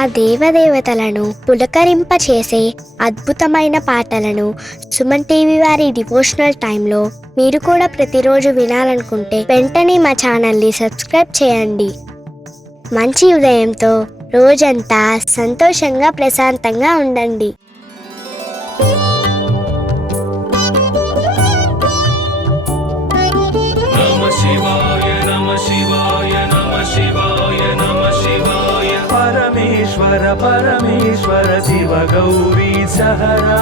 ఆ దేవదేవతలను పులకరింపచేసే అద్భుతమైన పాటలను సుమన్ టీవీ వారి డివోషనల్ టైంలో మీరు కూడా ప్రతిరోజు వినాలనుకుంటే వెంటనే మా ఛానల్ని సబ్స్క్రైబ్ చేయండి. మంచి ఉదయంతో రోజంతా సంతోషంగా ప్రశాంతంగా ఉండండి. परमेश्वर परमेश्वर शिव गौरी सहरा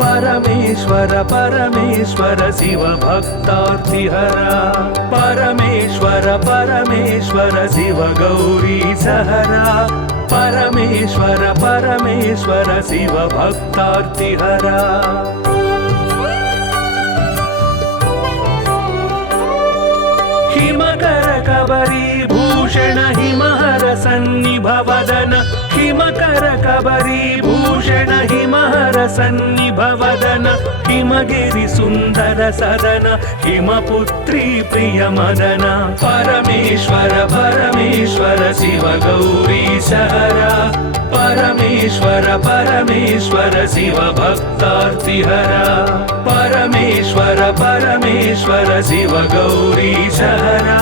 परमेश्वर परमेश्वर शिव भक्तार्तिहरा परमेश्वर परमेश्वर शिव गौरी सहरा परमेश्वर परमेश्वर शिव भक्तार्तिहरा हिमकर कबरी भूषण हिमहर सन्निभवदन हिमकर कबरी भूषण हिमहर सन्निभवदन हिमगिरि सुंदर सदन हिमपुत्री प्रिय मदन परमेश्वर परमेश्वर शिव गौरी सहरा परमेश्वर परमेश्वर शिव भक्तार्तिहरा परमेश्वर परमेश्वर शिव गौरी सहरा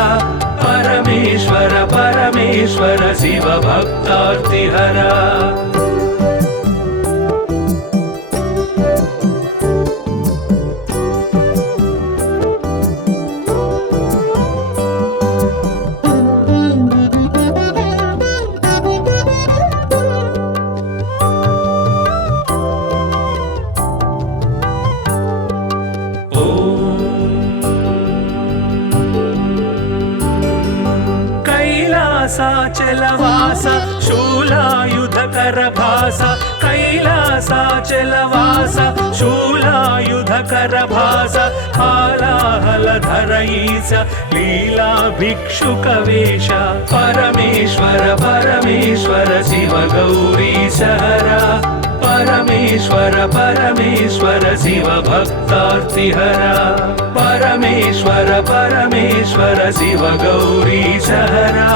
परमेश्वर परमेश्वर शिव भक्तार्तिहरा कैलासाचलवास शूलायुधकर भास कैलासाचलवास शूलायुधकर भास हालाहलधर ईश लीला भिक्षुकवेश परमेश्वर परमेश्वर शिव गौरी सहरा परमेश्वर परमेश्वर शिव भक्तार्तिहरा परमेश्वर परमेश्वर शिव गौरी सहरा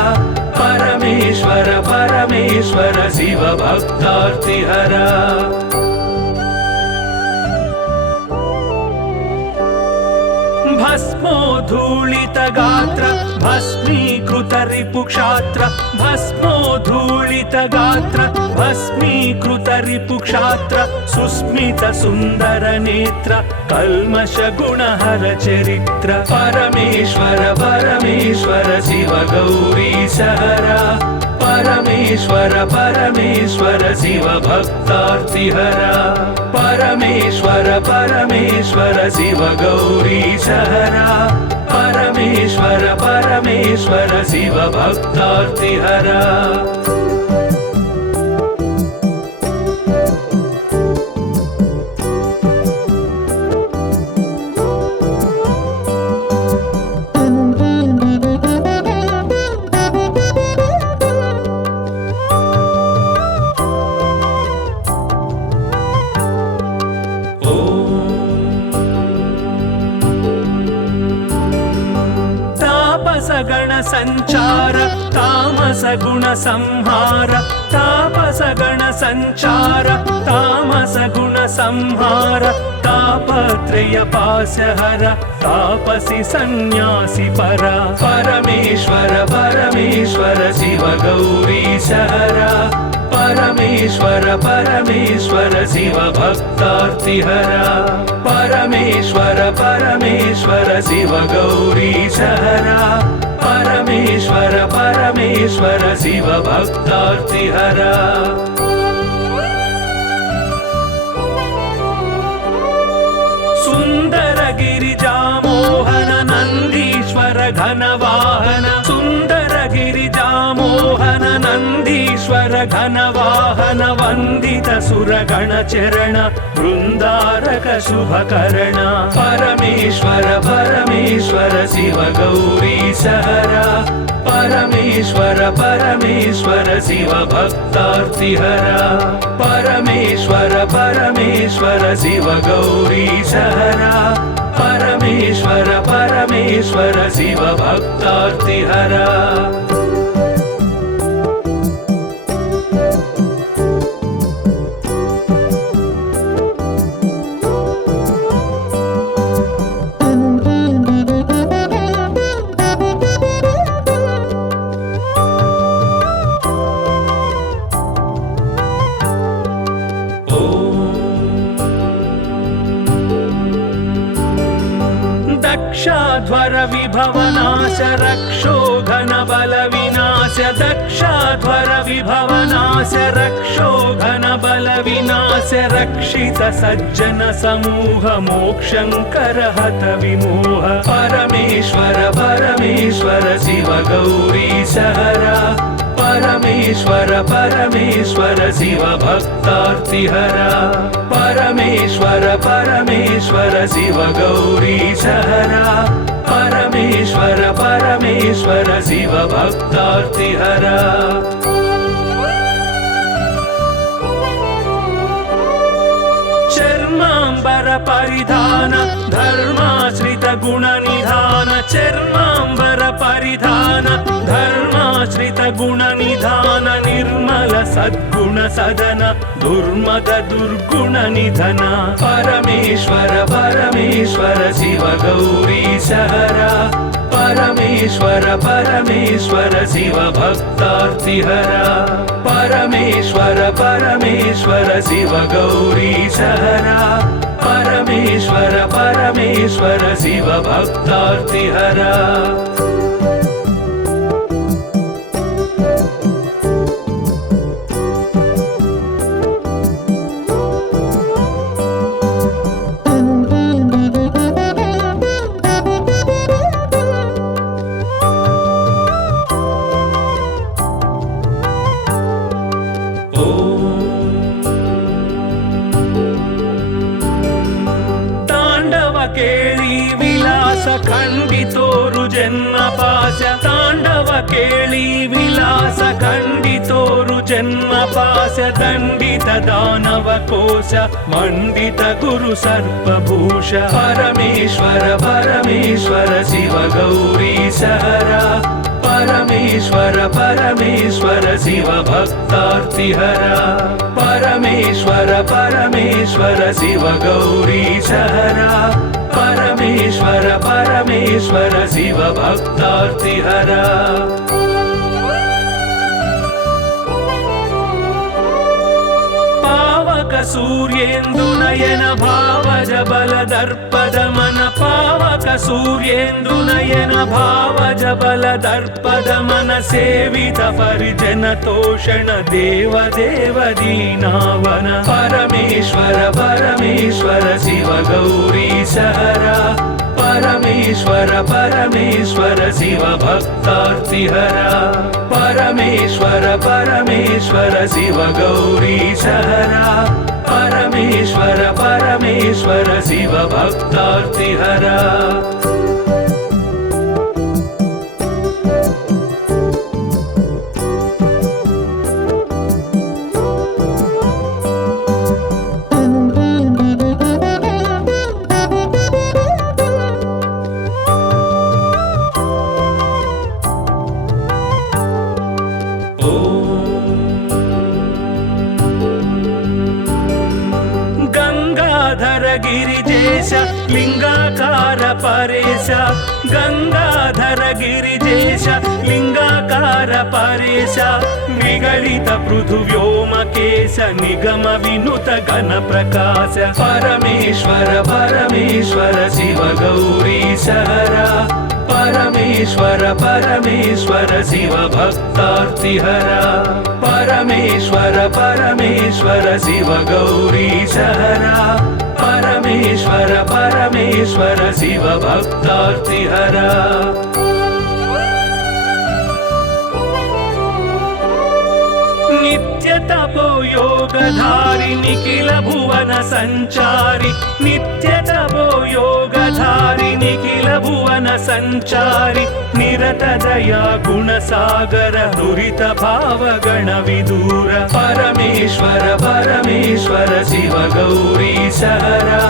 परमेश्वर परमेश्वर शिव भक्तार्तिहरा भस्मोद्धूलित गात्र भस्मीकृत रिपुक्षात्र भस्मोद्धूलित गात्र भस्मीकृत रिपुक्षात्र सुस्मित सुंदर नेत्र कल्मष गुणहर चरित्र परमेश्वर परमेश्वर शिव गौरी सहरा परमेश्वर परमेश्वर शिव भक्तार्तिहरा परमेश्वर परमेश्वर शिव गौरी सहरा परमेश्वर परमेश्वर शिव भक्तार्तिहरा गण संचार तामस गुण संहार तापस गण संचार तामस गुण संहार तापत्रय पाशहर तापसी सन्यासी परा परमेश्वर परमेश्वर शिव गौरी सहरा परमेश्वर परमेश्वर शिव भक्तार्तिहरा परमेश्वर परमेश्वर शिव गौरी सहरा परमेश्वर परमेश्वर शिव भक्तार्तिहरा सुंदर गिरिजा मोहन नंदीश्वर घनवाहन सुंदर गिरिजा मोहन नंदीश्वर घनवाहन वंदित सुरगण चरण वृंदारक शुभकरण परमेश्वर परमेश्वर शिव गौरी सहरा परमेश्वर परमेश्वर शिव भक्तार्तिहरा परमेश्वर परमेश्वर शिव गौरी सहरा परमेश्वर परमेश्वर शिव भक्तार्तिहरा दक्षाध्वर विभवनाश रक्षो घन बल विनाश दक्षाध्वर विभवनाश रक्षो घन बल विनाश रक्षित सज्जन समूह मोक्षंकर हत विमोह परमेश्वर परमेश्वर शिव गौरी सहरा परमेश्वर परमेश्वर शिव भक्तार्तिहरा परमेश्वर परमेश्वर शिव गौरी सहरा परमेश्वर परमेश्वर शिव भक्तार्तिहरा चर्मांबर परिधान धर्माश्रित गुण निधान चर्मांबर परिधान धर्माश्रित गुण निधान निर्मल सद्गुण सदन दुर्मद दुर्गुण निधन परमेश्वर परमेश्वर शिव गौरी सहरा परमेश्वर परमेश्वर शिव भक्तार्तिहरा परमेश्वर परमेश्वर शिव गौरी सहरा परमेश्वर परमेश्वर शिव भक्तार्तिहरा केळी विलास खंडितोरु जन्म पाश तांडव केळी विलास खंडितोरु जन्म पाश दंडित दानव कोश मंडित गुरु सर्पभूष परमेश्वर परमेश्वर शिव गौरी सहरा परमेश्वर परमेश्वर शिव भक्तार्तिहरा परमेश्वर परमेश्वर शिव गौरी सहरा परमेश्वर परमेश्वर शिव भक्तार्तिहरा पावक सूर्येन्दु नयन भावज बल दर्पद मन पावक सूर्येन्दु नयन भावज बल दर्पद मन सेवित परिजन तोषण देव देव दीनावन परमेश्वर परमेश्वर शिव गौरी सहरा परमेश्वर परमेश्वर शिव भक्तार्तिहरा परमेश्वर परमेश्वर शिव गौरी सहरा परमेश्वर परमेश्वर शिव भक्तार्तिहरा गिरिजेश लिंगाकार परेश गंगाधर गिरिजेश लिंगाकार परेश विगलित पृथुव्योमकेश निगम विनुत घन प्रकाश परमेश्वर परमेश्वर शिव गौरी सहरा परमेश्वर परमेश्वर शिव भक्तार्तिहरा परमेश्वर परमेश्वर शिव गौरी सहरा परमेश्वर परमेश्वर शिव भक्तार्तिहरा नित्य तपो योगधारि निखिल भुवन संचारि नित्य तपो योगधारि निखिल भुवन संचारि निरत दया गुण सागर दुरित भाव गण विदूर परमेश्वर परमेश्वर शिव गौरी सहरा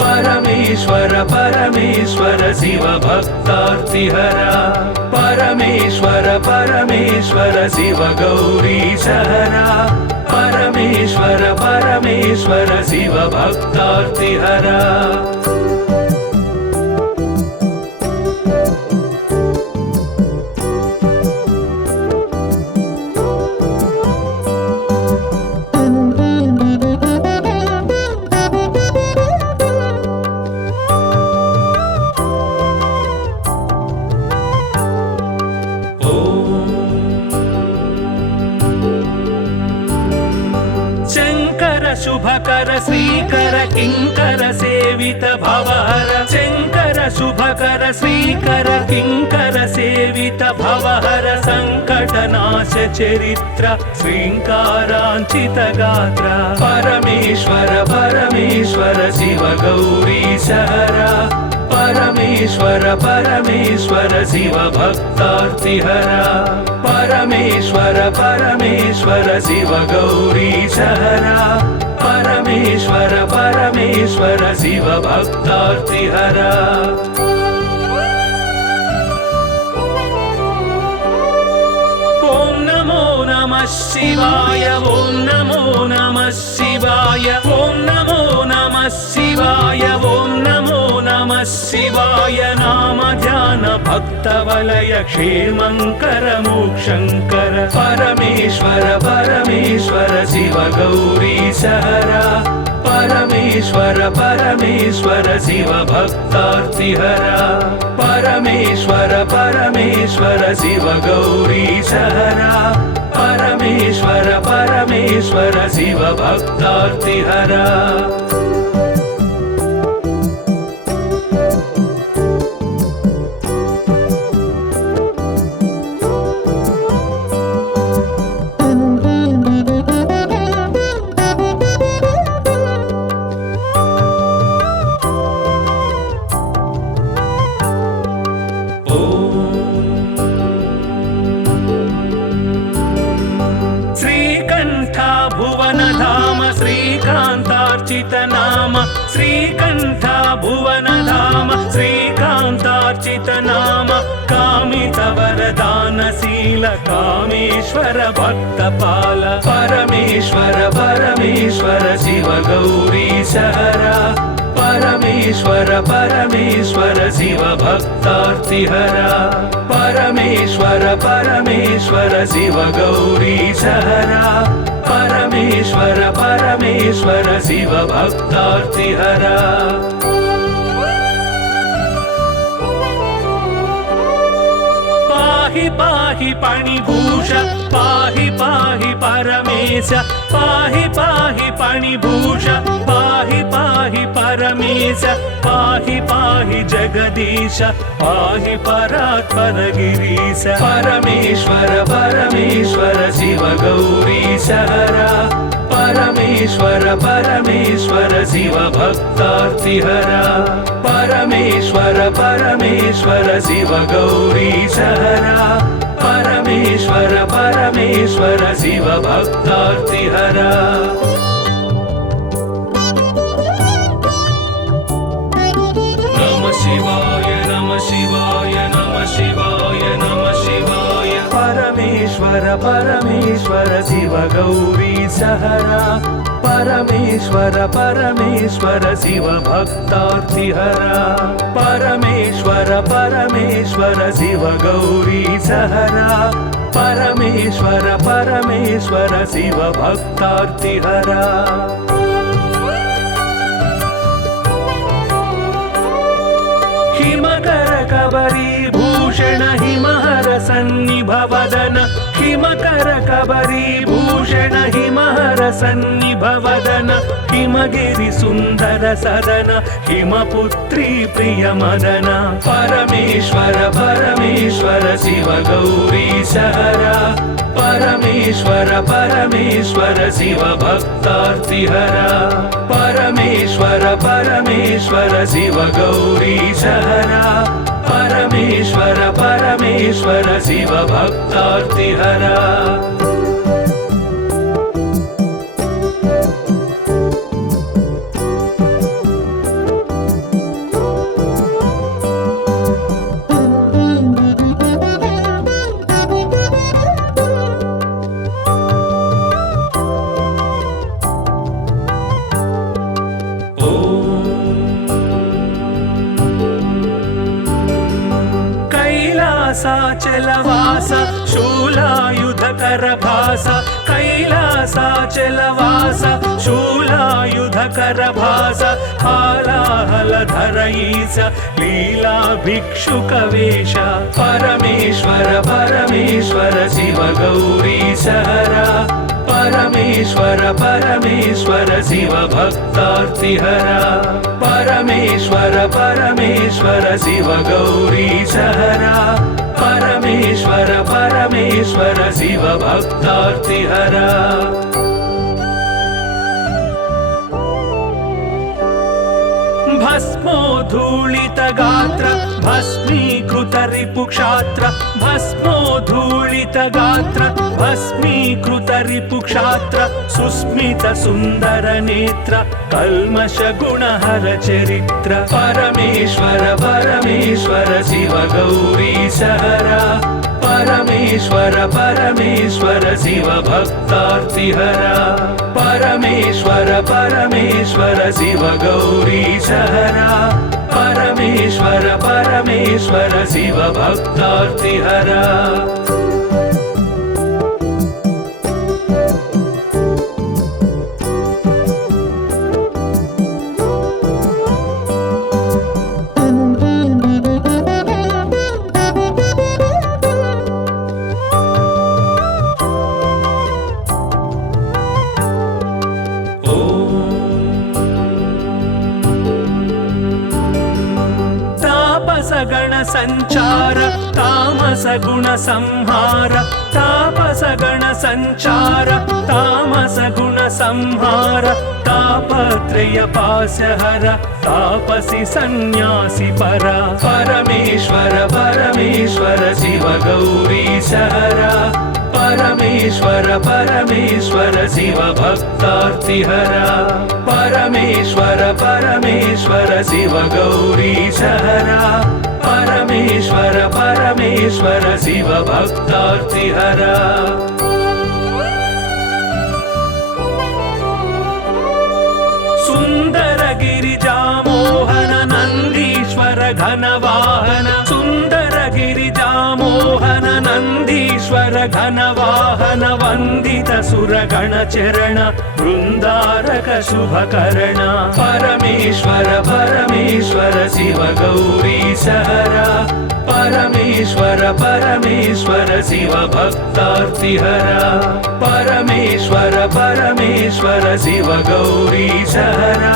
परमेश्वर परमेश्वर शिव भक्तार्तिहरा परमेश्वर परमेश्वर शिव गौरी सहरा परमेश्वर परमेश्वर शिव भक्तार्तिहरा शुभकर श्रीकर किंकर सेवित भवहर शंकर शुभकर श्रीकर किंकर सेवित भवहर संकटनाश चरित्र श्रींकारांचित गात्र परमेश्वर परमेश्वर शिव गौरी सहरा परमेश्वर परमेश्वर शिव भक्तार्तिहरा परमेश्वर परमेश्वर शिव गौरी सहरा परमेश्वर परमेश्वर शिव भक्तार्तिहरा ओम नमो नमः शिवाय ओम नमो नमः शिवाय ओम नमो नमः शिवाय ओम नमो नमः शिवाय नाम ध्यान भक्तवलय क्षेमंकर मोक्षंकर परमेश्वर परमेश्वर शिव गौरी सहरा परमेश्वर परमेश्वर शिव भक्तार्तिहरा परमेश्वर परमेश्वर शिव गौरी सहरा परमेश्वर परमेश्वर शिव भक्तार्तिहरा श्रीकांतार्चित नाम श्रीकंठ भुवन धाम श्रीकांतार्चित नाम कामित वरदानशील कामेश्वर भक्तपाल परमेश्वर परमेश्वर शिव गौरी सहरा परमेश्वर परमेश्वर शिव भक्तार्तिहरा परमेश्वर परमेश्वर शिव गौरी सहरा परमेश्वर परमेश्वर शिव भक्तार्तिहरा पाहि पाहि पाणिभूष पाहि पाहि परमेश पाहि पाहि पाणिभूष पाहि पाहि परमेश पाहि पाहि जगदीश पाहि परात्पर गिरीश परमेश्वर परमेश्वर शिव गौरी सहरा परमेश्वर परमेश्वर शिव भक्तार्तिहरा परमेश्वर परमेश्वर शिव गौरी सहरा परमेश्वर परमेश्वर शिव भक्तार्तिहरा नमः शिवाय नमः शिवाय नमः शिवाय नमः शिवाय परमेश्वर परमेश्वर शिव गौरी सहरा परमेश्वर परमेश्वर शिव भक्तार्तिहरा परमेश्वर परमेश्वर शिव गौरी सहरा परमेश्वर परमेश्वर शिव भक्तार्तिहरा हिमकर कबरी भूषण हिमहर सन्निभवदन हिमकर कबरी भूषण हिमहर सन्निभवदन हिमगिरि सुंदर सदन हिमपुत्री प्रिय मदन परमेश्वर परमेश्वर शिव गौरी सहरा परमेश्वर परमेश्वर शिव भक्तार्तिहरा परमेश्वर परमेश्वर शिव गौरी सहरा परमेश्वर परमेश्वर शिव भक्तार्तिहरा कैलासाचलवास शूलायुधकर भास कैलासाचलवास शूलायुधकर भास हालाहलधर ईश लीला भिक्षुक वेश परमेश्वर परमेश्वर शिव गौरी सहरा परमेश्वर परमेश्वर परमेश्वर शिव भक्तार्तिहरा परमेश्वर परमेश्वर शिव गौरीशहरा परमेश्वर परमेश्वर शिव भक्तार्तिहरा भस्मोद्धूलित गात्र भस्मीकृत रिपुक्षात्र भस्मोद्धूलित गात्र भस्मीकृत रिपुक्षात्र सुस्मित सुन्दर नेत्र कल्मष गुणहर चरित्र परमेश्वर परमेश्वर शिव गौरीशहरा परमेश्वर परमेश्वर शिव भक्तार्तिहरा परमेश्वर परमेश्वर शिव गौरीशहरा परमेश्वर परमेश्वर शिव भक्तार्तिहरा गण संचार तामस गुण संहार तापस गण संचार तामस गुण संहार तापत्रय पाशहर तापसी सन्यासी परा परमेश्वर परमेश्वर शिव गौरीशहरा परमेश्वर परमेश्वर शिव भक्तार्तिहरा परमेश्वर परमेश्वर शिव गौरीशहरा परमेश्वर परमेश्वर शिव भक्तार्तिहरा सुंदर गिरिजामोहन नंदीश्वर घनवाहन सुंदर गिरिजामोहन नंदीश्वर घनवाहन वंदित सुरगण चरण वृंदारक शुभकर्ण परमेश्वर परमेश्वर शिव गौरीशहरा परमेश्वर परमेश्वर शिव भक्तार्तिहरा परमेश्वर परमेश्वर शिव गौरीशहरा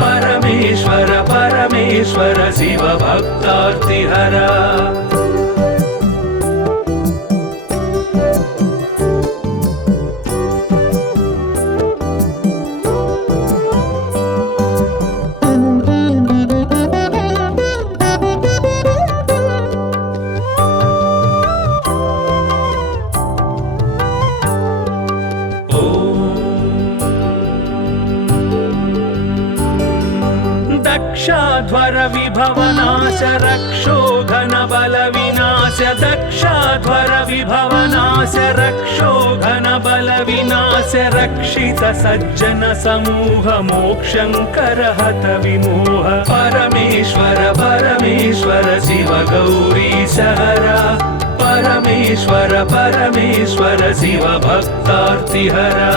परमेश्वर परमेश्वर शिव भक्तार्तिहरा दक्षाध्वर विभवनाश रक्षोघन बल विनाश दक्षाध्वर विभवनाश रक्षोघन बल विनाश रक्षित सज्जन समूह मोक्षंकर हत विमोह परमेश्वर परमेश्वर शिव गौरीशहरा परमेश्वर परमेश्वर शिव भक्तार्तिहरा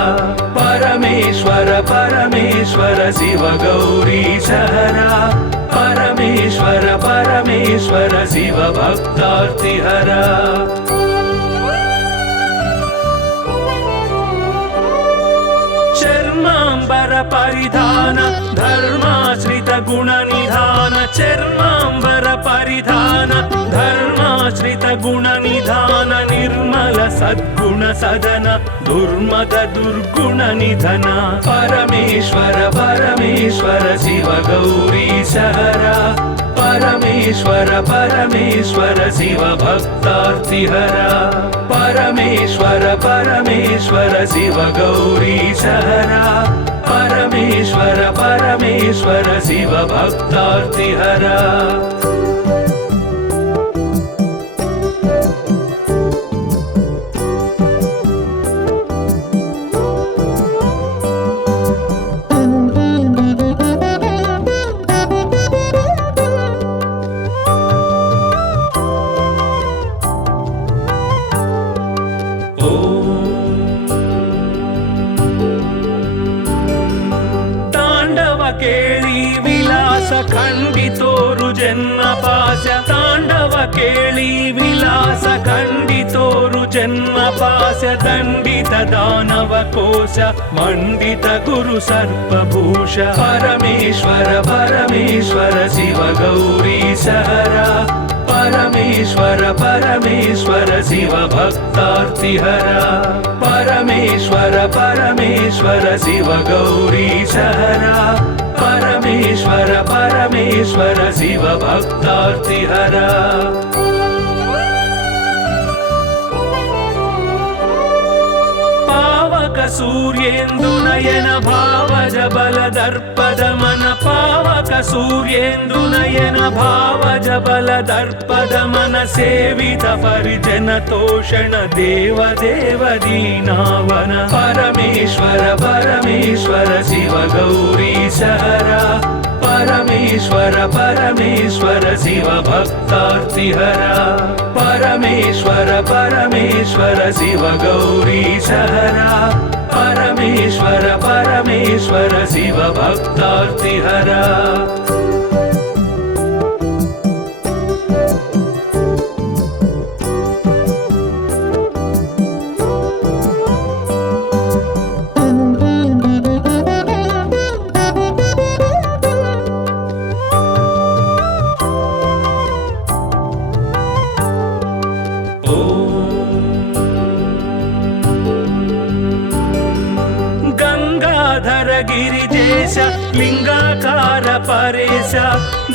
परमेश्वर परमेश्वर शिव गौरीशहरा परमेश्वर परमेश्वर शिव भक्तार्तिहरा चर्मांबर परिधान धर्माश्रित गुण निधान चर्मांबर परिधान धर्माश्रित गुण निधान निर्मल सद्गुण सदन दुर्मद दुर्गुण निधन परमेश्वर परमेश्वर शिव गौरीशहरा परमेश्वर परमेश्वर शिव भक्तार्तिहरा परमेश्वर परमेश्वर शिव गौरीशहरा परमेश्वर परमेश्वर शिव भक्तार्तिहरा ಕೇಳಿ ವಿಲಾಸ ಖಂಡಿತೋರು ಜನ್ಮ ಪಾಶ ತಾಂಡವ ಕೇಳಿ ವಿಲಾಸ विलास खण्डितोरु जन्मपाश दण्डित दानव कोश मण्डित गुरु सर्पभूष परमेश्वर परमेश्वर शिव गौरीश हरा परमेश्वर परमेश्वर शिव भक्तार्तिहरा परमेश्वर परमेश्वर शिव गौरीश हरा परमेश्वर परमेश्वर शिव भक्तार्तिहरा पावक सूर्येन्दुनयन भावज बल दर्पदमन पावक सूर्येन्दुनयन भावज बल दर्पदमन सेवित परिजन तोषण देव देव दीनावन परमेश्वर परमेश्वर शिव गौरीश हरा परमेश्वर परमेश्वर शिव भक्तार्तिहरा परमेश्वर परमेश्वर शिव गौरीश हरा परमेश्वर परमेश्वर शिव भक्तार्तिहरा गिरिजेश लिंगाकार परेश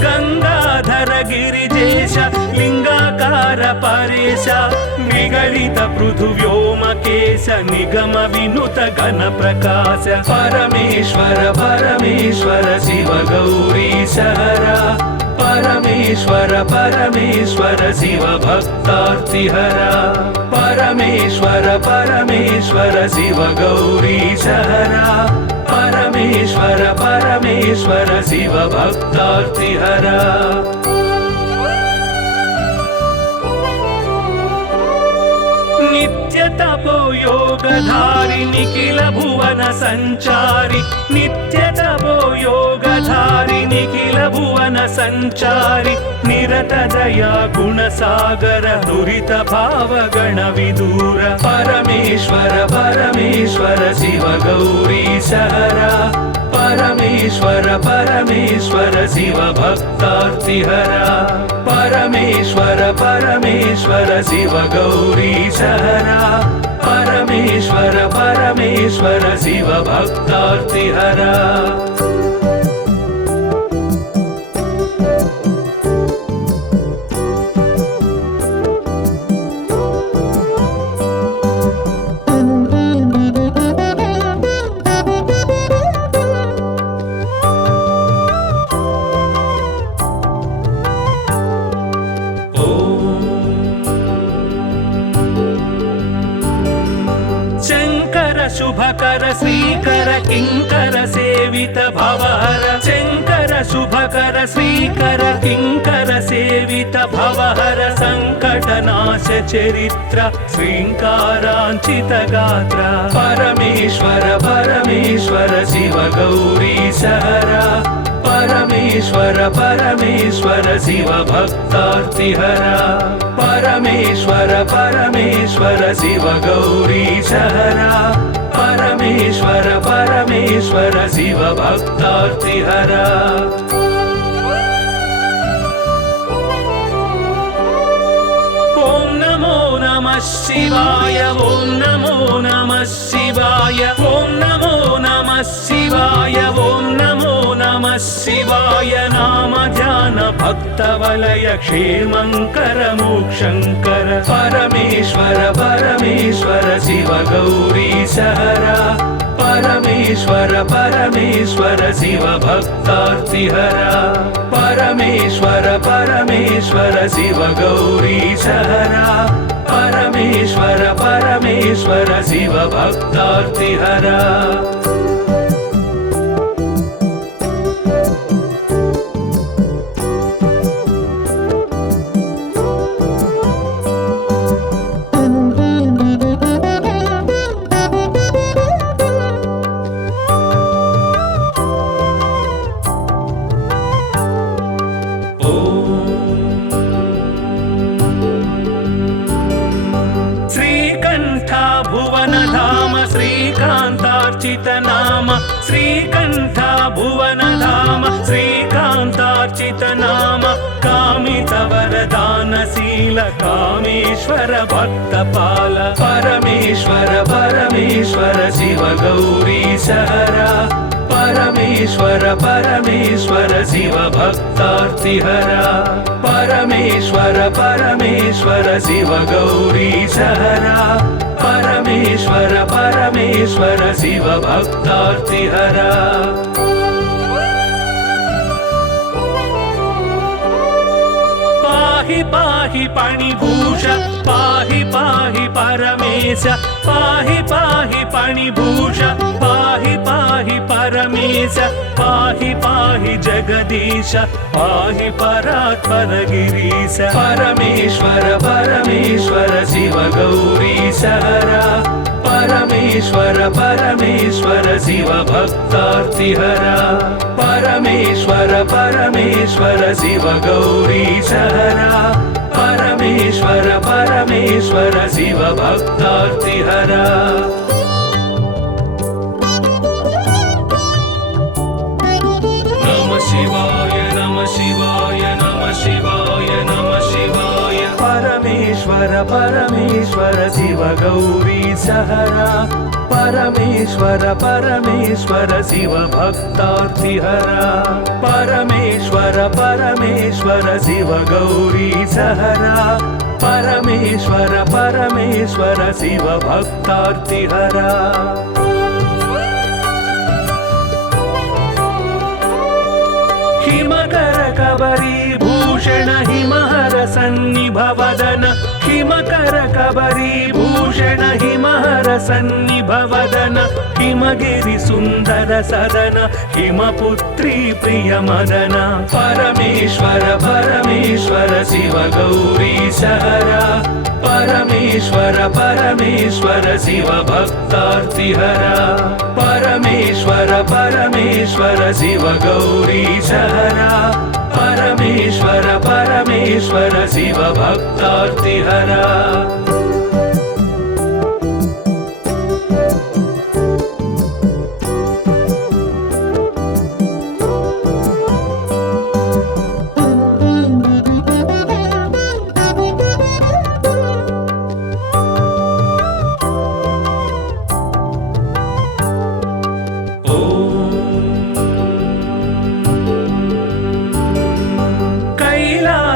गंगाधर गिरिजेश लिंगाकार परेश निगलित पृथुव्योमकेश निगम विनुत गण प्रकाश परमेश्वर परमेश्वर शिव गौरीश हरा परमेश्वर परमेश्वर शिव भक्तार्तिहरा परमेश्वर परमेश्वर शिव गौरीश हरा परमेश्वर परमेश्वर शिव भक्तार्तिहरा नित्य तपो योगधारि निखिल भुवन संचारि नित्य तपो योगधारि निखिल भुवन संचारि निरत दया गुण सागर दुरित भाव गण विदूर परमेश्वर परमेश्वर शिव गौरीश हरा परमेश्वर परमेश्वर शिव भक्तार्तिहरा परमेश्वर परमेश्वर शिव गौरीश हरा परमेश्वर परमेश्वर शिव भक्तार्तिहरा शुभकर श्रीकर किंकर सेवित भवहर शंकर शुभकर श्रीकर किंकर सेवित भवहर संकटनाश चरित्र श्रींकारांचित गात्र परमेश्वर परमेश्वर शिव गौरीश हरा परमेश्वर परमेश्वर शिव भक्तार्तिहरा परमेश्वर परमेश्वर शिव गौरीश हरा परमेश्वर परमेश्वर शिव भक्तार्तिहरा ओम नमो नमः शिवाय ओम नमो नमः शिवाय ओम नमो नमः शिवाय ओम नमो नमः शिवाय नाम ध्यान भक्त वलय क्षेमंकर मोक्षंकर परमेश्वर परमेश्वर शिव गौरीश हरा परमेश्वर परमेश्वर शिव भक्तार्तिहरा परमेश्वर परमेश्वर शिव गौरीश हरा परमेश्वर परमेश्वर शिव भक्तार्तिहरा भुवनधाम श्रीकान्तार्चित नाम श्रीकण्ठ भुवनधाम श्रीकान्तार्चित नाम कामित वरदानशील कामेश्वर भक्तपाल परमेश्वर परमेश्वर शिव गौरीश हरा परमेश्वर परमेश्वर शिव भक्तार्तिहरा परमेश्वर परमेश्वर शिव गौरीश हरा परमेश्वर परमेश्वर शिव भक्तार्तिहरा पाहि पाहि पणिभूष पाहि पाहि परमेश पाहि पाहि पणिभूष पाहि पाहि परमेश पाहि पाहि जगदीश पाहि परात्पर गिरीश परमेश्वर परमेश्वर शिव गौरीश हरा परमेश्वर परमेश्वर शिव भक्तार्तिहरा परमेश्वर परमेश्वर शिव गौरीश हरा परमेश्वर परमेश्वर शिव भक्तार्तिहरा नमः शिवाय नमः शिवाय नमः शिवाय नमः शिवाय परमेश्वर परमेश्वर शिव गौरीश हरा परमेश्वर परमेश्वर शिव भक्तार्तिहरा परमेश्वर परमेश्वर शिव गौरीश हरा परमेश्वर परमेश्वर शिव भक्तार्तिहरा हिमकर कबरी भूषण हिमहर सन्निभवदन हिमकर कबरी भूषण हिमहर सन्निभवदन हिमगिरि सुन्दर सदन हिमपुत्री प्रिय मदन परमेश्वर परमेश्वर शिव गौरीश हरा परमेश्वर परमेश्वर शिव भक्तार्तिहरा परमेश्वर परमेश्वर शिव गौरीश हरा परमेश्वर परमेश्वर शिव भक्तार्तिहरा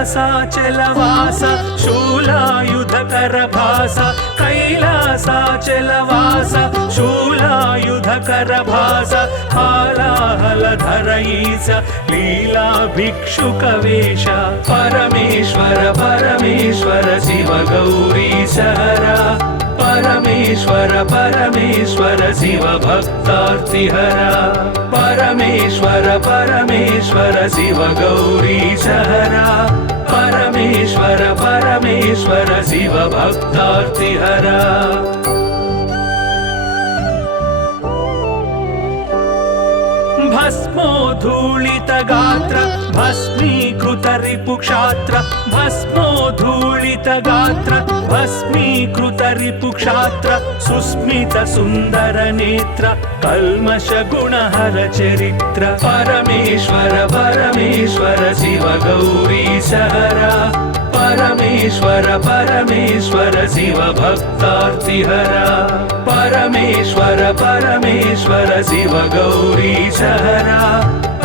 कैलासाचलवास शूलायुधकर भास कैलासाचलवास शूलायुधकर भास हालाहलधर ईश लीला भिक्षुक वेश परमेश्वर परमेश्वर शिव गौरीश हरा परमेश्वर परमेश्वर शिव भक्तार्तिहरा परमेश्वर परमेश्वर शिव गौरीश हरा परमेश्वर परमेश्वर शिव भक्तार्तिहरा भस्मोद्धूलित गात्र भस्मीकृत रिपुक्षात्र भस्मोद्धूलित गात्र भस्मीकृत रिपुक्षात्र सुस्मित सुन्दर नेत्र कल्मष गुणहर चरित्र परमेश्वर परमेश्वर शिव गौरीश हरा परमेश्वर परमेश्वर शिव भक्तार्तिहरा परमेश्वर परमेश्वर शिव गौरीश हरा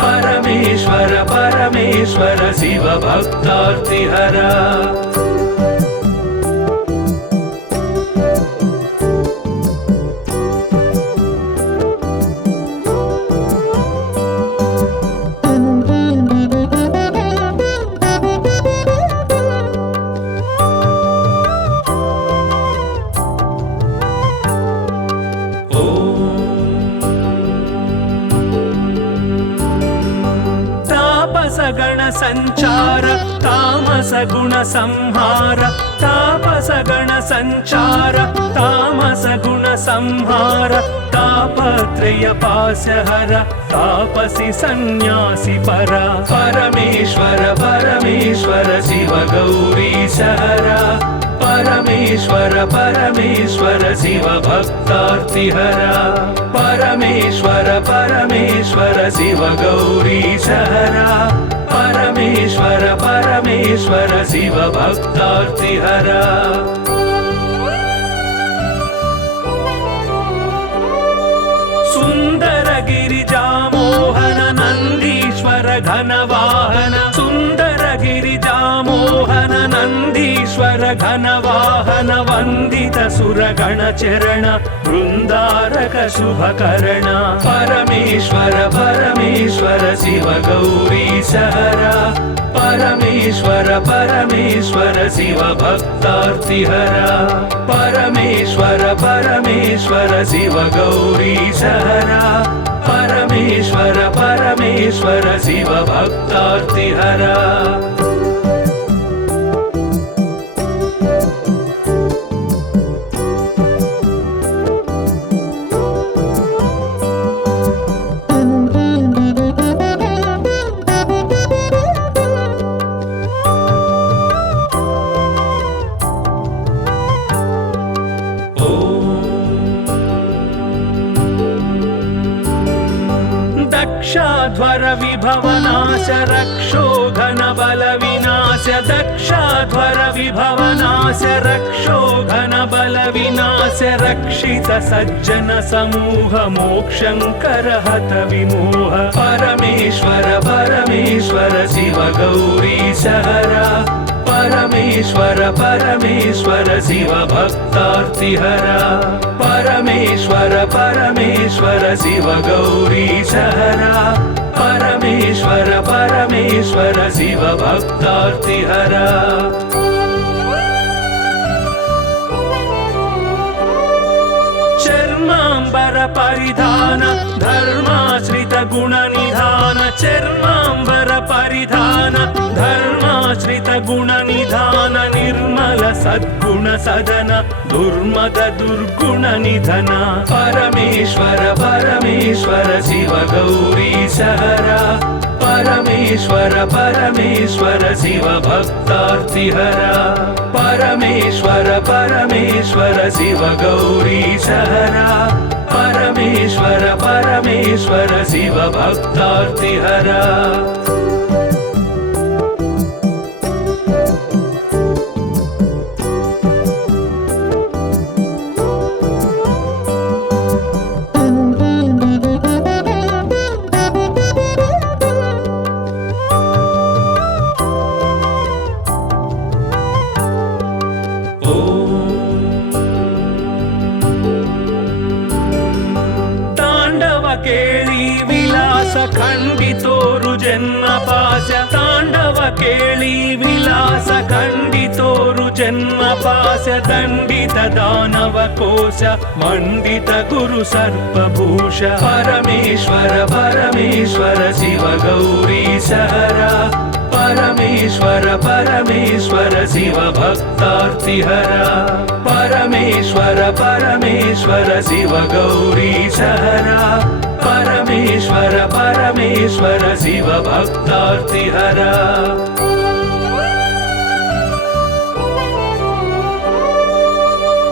परमेश्वर परमेश्वर शिव भक्तार्तिहरा गण संचार तामस गुण संहार तापस गण संचार तामस गुण संहार तापत्रय पाशहर तापसी सन्यासी परा परमेश्वर परमेश्वर शिव गौरीश हरा परमेश्वर परमेश्वर शिव भक्तार्तिहरा परमेश्वर परमेश्वर शिव गौरीशहरा परमेश्वर परमेश्वर शिव भक्तार्तिहरा सुंदर गिरिजामोहन नंदीश्वर घनवाहन सुंदर गिरिजामोहन नंदीश्वर घनवाहन वंदित सुरगण चरण वृंदारक शुभकरण परमेश्वर परमेश्वर शिव गौरीशहरा परमेश्वर परमेश्वर शिव भक्तार्तिहरा परमेश्वर परमेश्वर शिव गौरीशहरा परमेश्वर परमेश्वर शिव भक्तार्तिहरा दक्षाध्वर विभवनाश रक्षोघन बल विनाश दक्षाध्वर विभवनाश रक्षोघन बल विनाश रक्षित सज्जन समूह मोक्षंकर हत विमोह परमेश्वर परमेश्वर शिव गौरीशहरा परमेश्वर परमेश्वर शिव भक्तार्तिहरा परमेश्वर परमेश्वर शिव गौरीशहरा परमेश्वर परमेश्वर शिव भक्तार्तिहरा चर्मांबर परिधान धर्माश्रित गुण निधान चर्मांबर परिधान धर्माश्रित गुण निधान निर्मल सद्गुण सदन दुर्मद दुर्गुण निधन परमेश्वर परमेश्वर शिव गौरीशहरा परमेश्वर परमेश्वर शिव भक्तार्तिहरा परमेश्वर परमेश्वर शिव गौरीशहरा परमेश्वर परमेश्वर शिव भक्तार्तिहरा केळी विलास खंडितोरु जन्म पाश तांडव केळी विलास खंडितोरु जन्म पाश दंडित दानव कोश मंडित गुरु सर्पभूष परमेश्वर परमेश्वर शिव गौरीशहरा परमेश्वर परमेश्वर शिव भक्तार्तिहरा परमेश्वर परमेश्वर शिव गौरीशहरा परमेश्वर परमेश्वर शिव भक्तार्तिहरा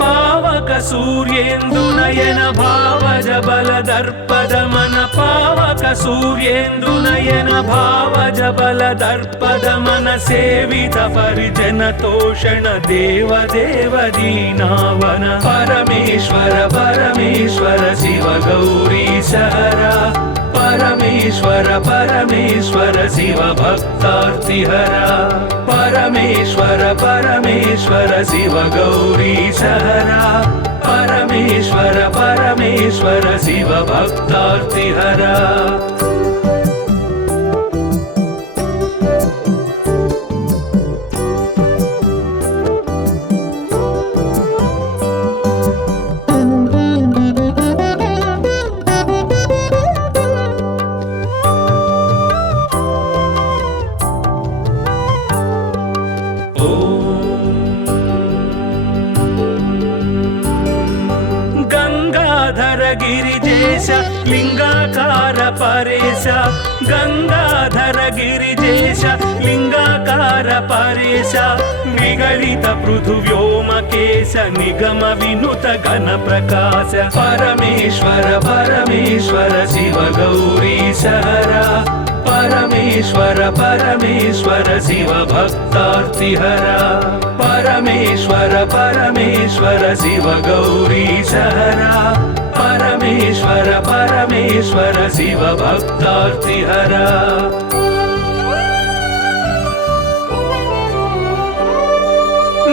पावक सूर्येन्दुनयन भावज बल दर्पद मन पावक सूर्येन्दुनयन भावज बल दर्पद मन सेवित परिजन तोषण देव देव दीनावन परमेश्वर परमेश्वर शिव गौरीशहरा परमेश्वर परमेश्वर शिव भक्तार्तिहरा परमेश्वर परमेश्वर शिव गौरीशहरा परमेश्वर परमेश्वर शिव भक्तार्तिहरा गिरिजेश लिंगाकार परेश गंगाधर गिरिजेश लिंगाकार परेश निगलित पृथुव्योमकेश निगम विनुत घन प्रकाश परमेश्वर परमेश्वर शिव गौरीश हरा परमेश्वर परमेश्वर शिव भक्तार्तिहरा परमेश्वर परमेश्वर शिव गौरीश हरा परमेश्वर परमेश्वर शिव भक्तार्तिहरा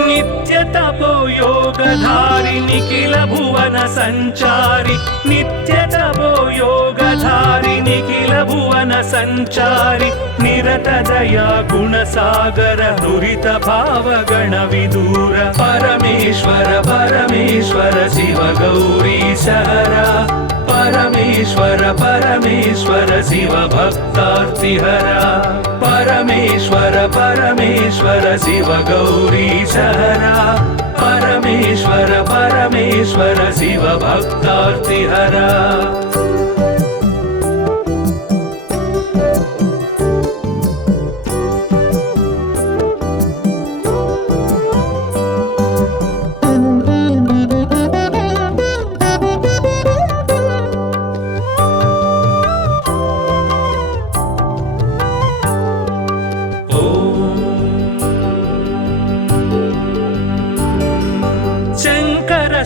नित्य तपो योगधारि निखिल भुवन संचारि नित्य तपो योगधारि निखिल भुवन संचारि निरत दया गुण सागर दुरित भाव गण विदूर परमेश्वर परमेश्वर शिव गौरीश हरा परमेश्वर परमेश्वर शिव भक्तार्तिहरा परमेश्वर परमेश्वर शिव गौरीश हरा परमेश्वर परमेश्वर शिव भक्तार्तिहरा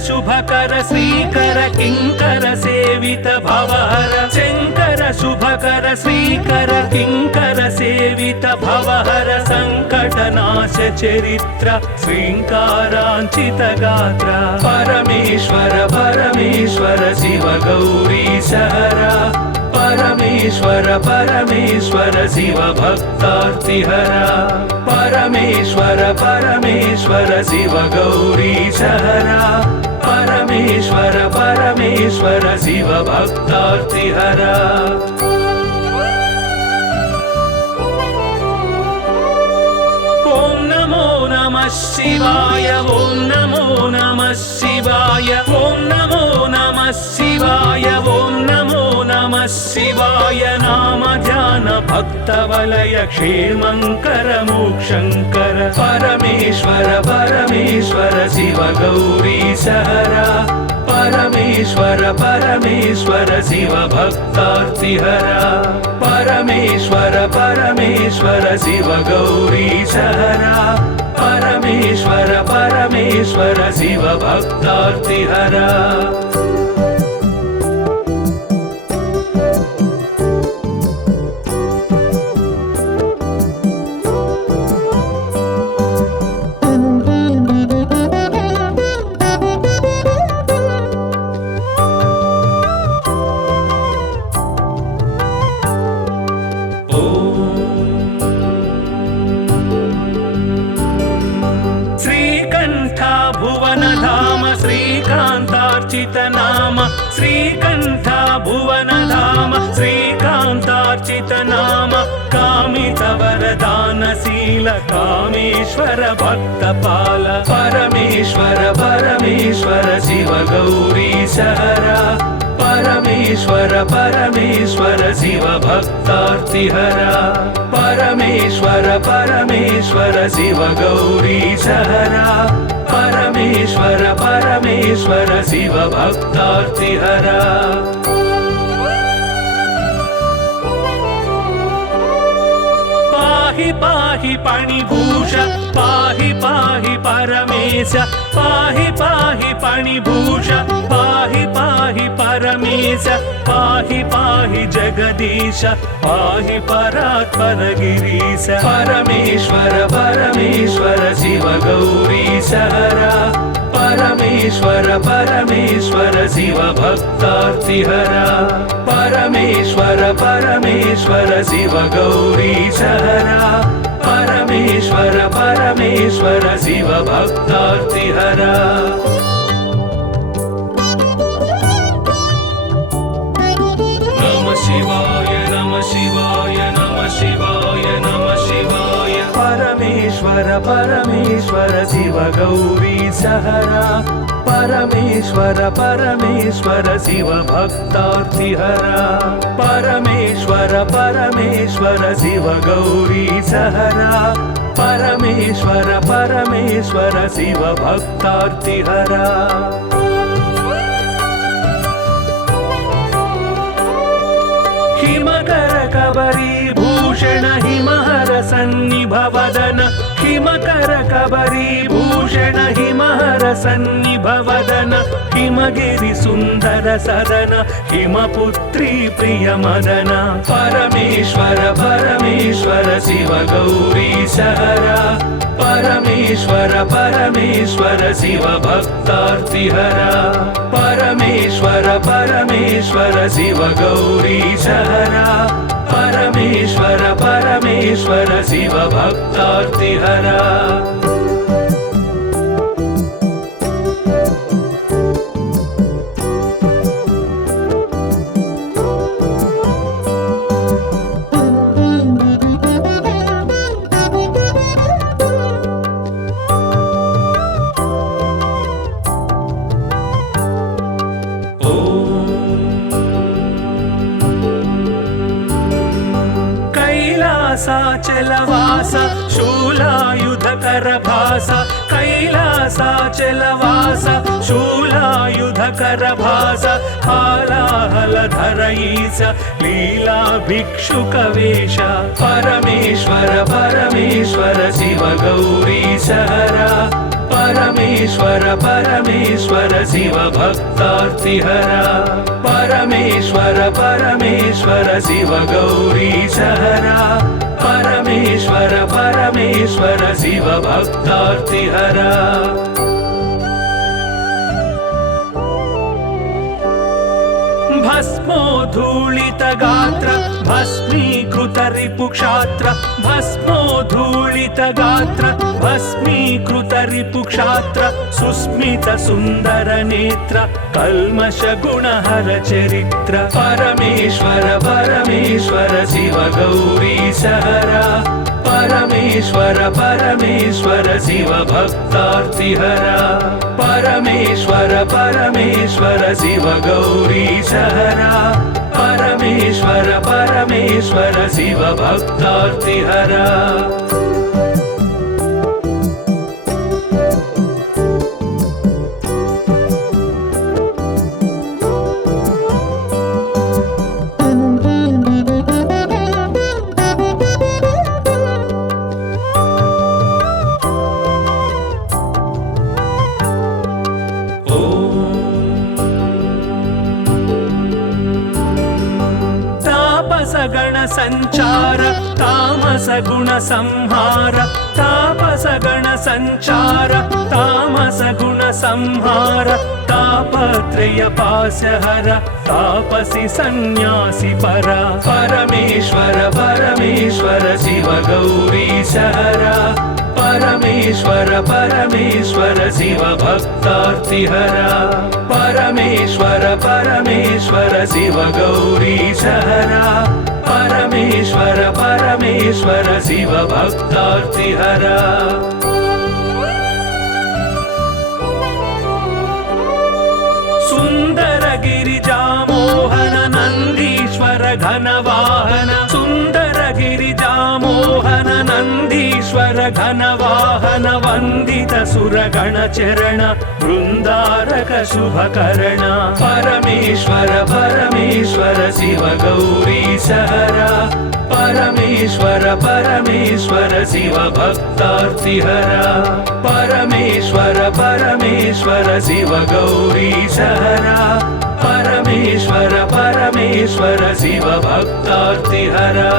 शुभकर श्रीकर किंकर सेवित भवहर शंकर शुभकर श्रीकर किंकर सेवित भवहर संकटनाश चरित्र श्रींकारांचित गात्र परमेश्वर परमेश्वर शिव गौरीश हरा परमेश्वर परमेश्वर शिव भक्तार्तिहरा परमेश्वर परमेश्वर शिव गौरीश हरा परमेश्वर परमेश्वर शिव भक्तार्तिहरा ओम नमो नमः शिवाय ओम नमो नमः शिवाय ओम नमो नमः शिवाय ओम नमो नमः शिवाय नाम ध्यान भक्त वलय क्षेमंकर मोक्षंकर परमेश्वर परमेश्वर शिव गौरीश हरा परमेश्वर परमेश्वर शिव भक्तार्तिहरा परमेश्वर परमेश्वर शिव गौरीश हरा परमेश्वर परमेश्वर शिव भक्तार्तिहरा नाम श्रीकंठ भुवन धाम श्रीकांतार्चित नाम कामित वरदानशील कामेश्वर भक्तपाल परमेश्वर परमेश्वर शिव गौरीश हरा परमेश्वर परमेश्वर शिव भक्तार्तिहरा परमेश्वर परमेश्वर शिव गौरीश हरा परमेश्वर परमेश्वर शिव भक्तार्तिहरा पाहि पाहि पाणिभूष पाहि पाहि परमेश पाहि पाहि पाणिभूष पाहि पाहि परमेश पाहि पाहि जगदीश पाहि परात्पर गिरीश परमेश्वर परमेश्वर शिव गौरीश हरा परमेश्वर परमेश्वर शिव भक्तार्तिहरा परमेश्वर परमेश्वर शिव गौरीश हरा परमेश्वर परमेश्वर शिव भक्तार्तिहरा नमः शिवाय नमः शिवाय नमः शिवाय नमः शिवाय परमेश्वर परमेश्वर शिव गौरीश हरा परमेश्वर परमेश्वर शिव भक्तार्तिहरा परमेश्वर परमेश्वर शिव गौरी सहरा परमेश्वर परमेश्वर शिव भक्तार्तिहरा हिमकर कबरी भूषण हिमहर सन्निभवदन हिमकर कबरी भूषण हिमहर सन्निभवदन हिमगिरि सुन्दर सदन हिमपुत्री प्रिय मदन परमेश्वर परमेश्वर शिव गौरी सहरा परमेश्वर परमेश्वर शिव भक्तार्तिहरा परमेश्वर परमेश्वर शिव गौरी सहरा परमेश्वर परमेश्वर शिव भक्तार्तिहरा कैलासाचलवास शूलायुधकरभास कैलासाचलवास शूलायुधकरभास हालाहलधर ईश लीला भिक्षुकवेश परमेश्वर परमेश्वर शिव गौरी सहरा परमेश्वर परमेश्वर शिव भक्तार्तिहरा परमेश्वर परमेश्वर शिव गौरी सहरा परमेश्वर परमेश्वर शिव भक्तार्तिहरा भस्मोद्धूलित गात्र भस्मीकृत रिपुक्षात्र भस्मोद्धूलित गात्र भस्मीकृत रिपुक्षात्र सुस्मित सुन्दर नेत्र कल्मष गुणहर चरित्र परमेश्वर परमेश्वर शिव गौरी सहरा परमेश्वर परमेश्वर शिव भक्तार्तिहरा परमेश्वर परमेश्वर शिव गौरी सहरा परमेश्वर परमेश्वर शिव भक्तार्तिहरा गण संचार तामस गुण संहार तापस गण संचार तामस गुण संहार तापत्रय पाशहर तापसी सन्यासी परा परमेश्वर परमेश्वर शिव गौरी सहरा परमेश्वर परमेश्वर शिव भक्तार्तिहरा परमेश्वर परमेश्वर शिव गौरी सहरा परमेश्वर परमेश्वर शिव भक्तार्तिहरा सुंदर गिरिजा मोहन नंदीश्वर घनवाहन सुंदर गिरिजा मोहन नंदीश्वर घनवाहन वंदित सुरगण चरण वृंदारक शुभकरण परमेश्वर परमेश्वर शिव गौरी सहरा परमेश्वर परमेश्वर शिव भक्तार्तिहरा परमेश्वर परमेश्वर शिव गौरी सहरा परमेश्वर परमेश्वर शिव भक्तार्तिहरा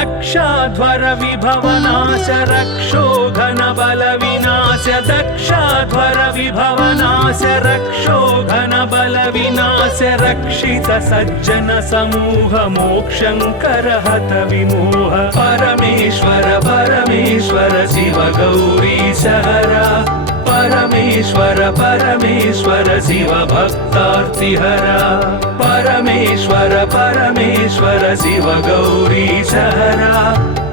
दक्षाध्वर विभवनाश रक्षो घन बल विनाश दक्षाध्वर विभवनाश रक्षो घन बल विनाश रक्षित सज्जन समूह मोक्षंकर हत विमोह परमेश्वर परमेश्वर शिव गौरी सहरा परमेश्वर परमेश्वर शिव भक्तार्तिहरा परमेश्वर परमेश्वर शिव गौरी सहरा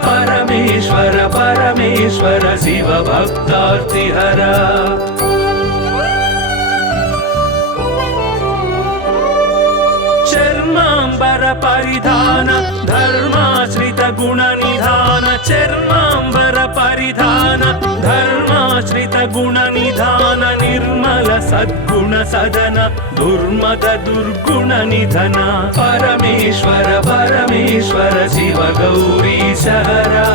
परमेश्वर परमेश्वर शिव भक्तार्तिहरा चर्मांबर परिधान धर्माश्रित गुण निधान चर्मांबर परिधान धर्माश्रित गुण निधान निर्मल सद्गुण सदन दुर्मद दुर्गुण निधन परमेश्वर परमेश्वर शिव गौरी सहरा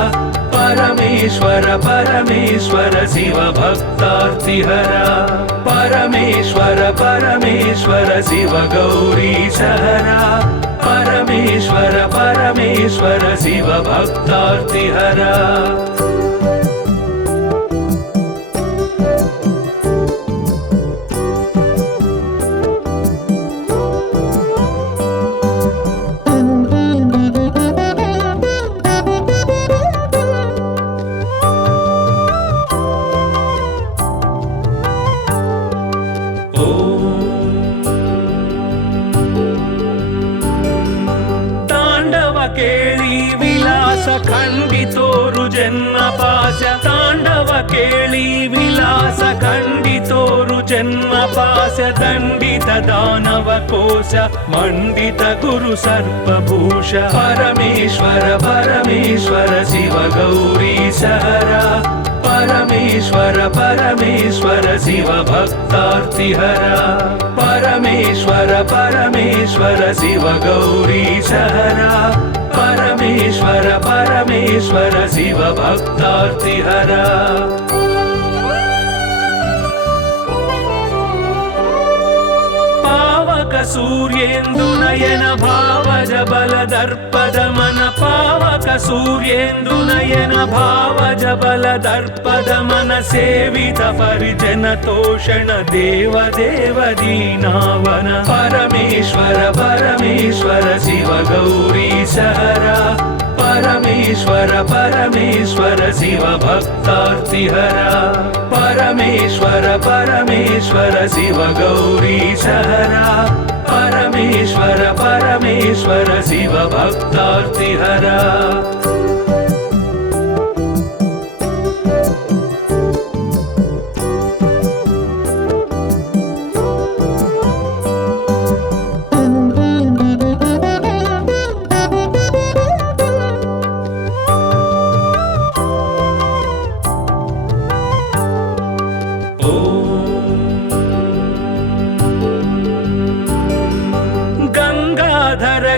परमेश्वर परमेश्वर शिव भक्तार्तिहरा परमेश्वर परमेश्वर शिव गौरी सहरा परमेश्वर परमेश्वर शिव भक्तार्तिहरा केळी विलास खंडितोरु जन्म पाश तांडव केळी विलास खंडितोरु जन्म पाश दंडित दानव कोश मंडित गुरु सर्पभूष परमेश्वर परमेश्वर शिव गौरी सहरा परमेश्वर परमेश्वर शिव भक्तार्तिहरा परमेश्वर परमेश्वर शिव गौरी सहरा परमेश्वर परमेश्वर शिव भक्तार्तिहरा पावक सूर्येन्दु नयन भावज बल दर्पद मन पावक सूर्येन्दु नयन भावज बल दर्पद मन सेवित परिजन तोषण देव देव दीनावन परमेश्वर परमेश्वर शिव गौरी सहरा परमेश्वर परमेश्वर शिव भक्तार्तिहरा परमेश्वर परमेश्वर शिव गौरी सहरा परमेश्वर परमेश्वर शिव भक्तार्तिहरा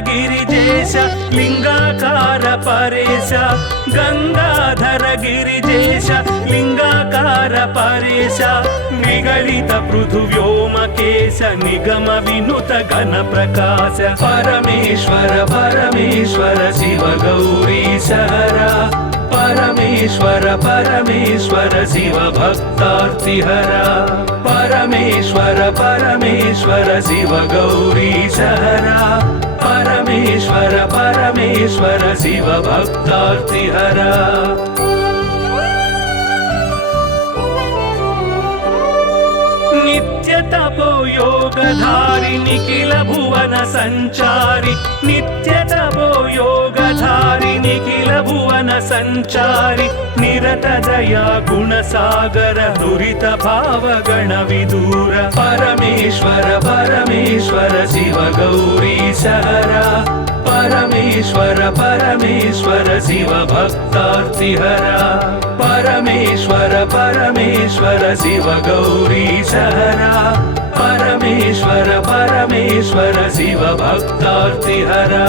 गिरिजेश लिंगाकार परेश गंगाधर गिरिजेश लिंगाकार परेश निगलित पृथुव्योमकेश निगम विनुत घन प्रकाश परमेश्वर परमेश्वर शिव गौरी सहरा परमेश्वर परमेश्वर शिव भक्तार्तिहरा परमेश्वर परमेश्वर शिव गौरी सहरा परमेश्वर परमेश्वर शिव भक्तार्तिहरा नित्य तपो योगधारि निखिल भुवन संचारि नित्य तपो योगधारि निखिल भुवन संचारि निरत दया गुण सागर दुरित भाव गण विदूर परमेश्वर परमेश्वर शिव गौरी सहरा परमेश्वर परमेश्वर शिव भक्तार्तिहरा परमेश्वर परमेश्वर शिव गौरी सहरा परमेश्वर परमेश्वर शिव भक्तार्तिहरा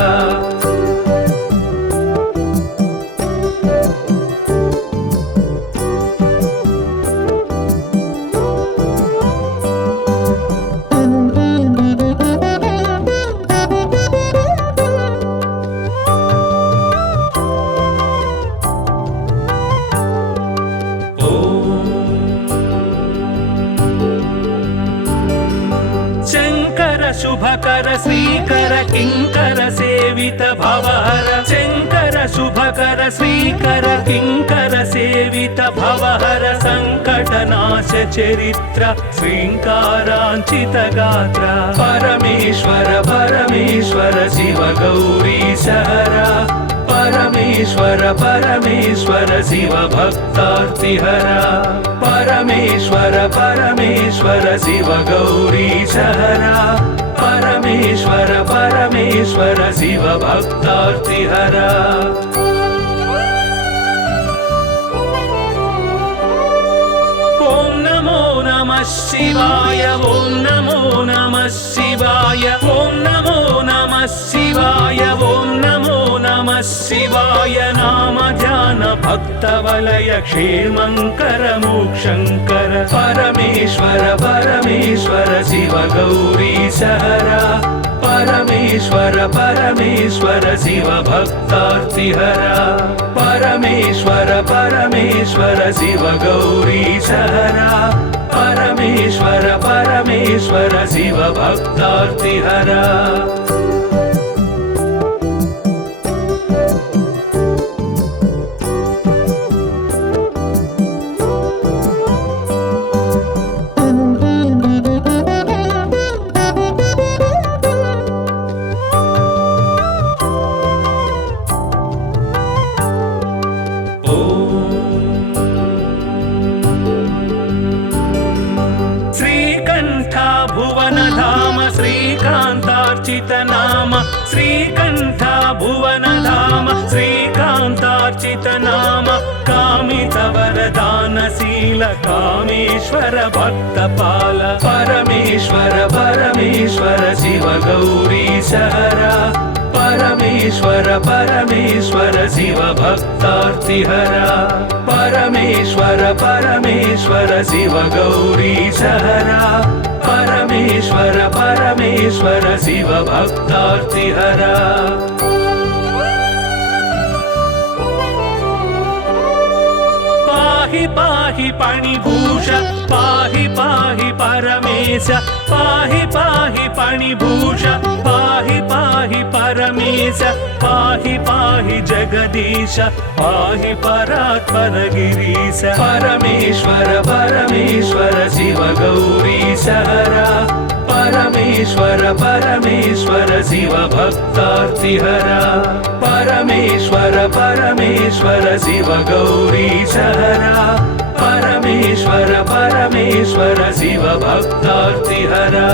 श्रीकर किङ्कर सेवित भवहर सङ्कटनाश चरित्र श्रीङ्काराञ्चित गात्र परमेश्वर परमेश्वर शिव गौरी सहरा परमेश्वर परमेश्वर शिव भक्तार्तिहरा परमेश्वर परमेश्वर शिव गौरी सहरा परमेश्वर परमेश्वर शिव भक्तार्तिहरा ॐ नमो नमः शिवाय ॐ नमो नमः शिवाय ॐ नमो नमः शिवाय ॐ नमो नमः शिवाय नाम ध्यान भक्तवलय क्षेमङ्कर मोक्षङ्कर परमेश्वर परमेश्वर शिव गौरी सहरा परमेश्वर परमेश्वर शिव भक्तार्तिहरा परमेश्वर परमेश्वर शिव गौरी सहरा परमेश्वर परमेश्वर शिव भक्तार्तिहरा श्रीकान्तार्चित नाम श्रीकण्ठ भुवन धाम श्रीकान्तार्चित नाम कामित वरदानशील कामेश्वर भक्तपाल परमेश्वर परमेश्वर शिव गौरी सहरा परमेश्वर परमेश्वर शिव भक्तार्तिहरा परमेश्वर परमेश्वर शिव गौरी सहरा परमेश्वर परमेश्वर शिव भक्तार्तिहरा पाहि पाहि पाणिभूष पाहि पाहि परमेश पाहि पाहि पाणिभूष पाहि पाहि परमेश पाहि पाहि जगदीश पाहि परात्पर गिरीश परमेश्वर परमेश्वर शिव गौरी सहरा परमेश्वर परमेश्वर शिव भक्तार्तिहरा परमेश्वर परमेश्वर शिव गौरी सहरा परमेश्वर परमेश्वर शिव भक्तार्तिहरा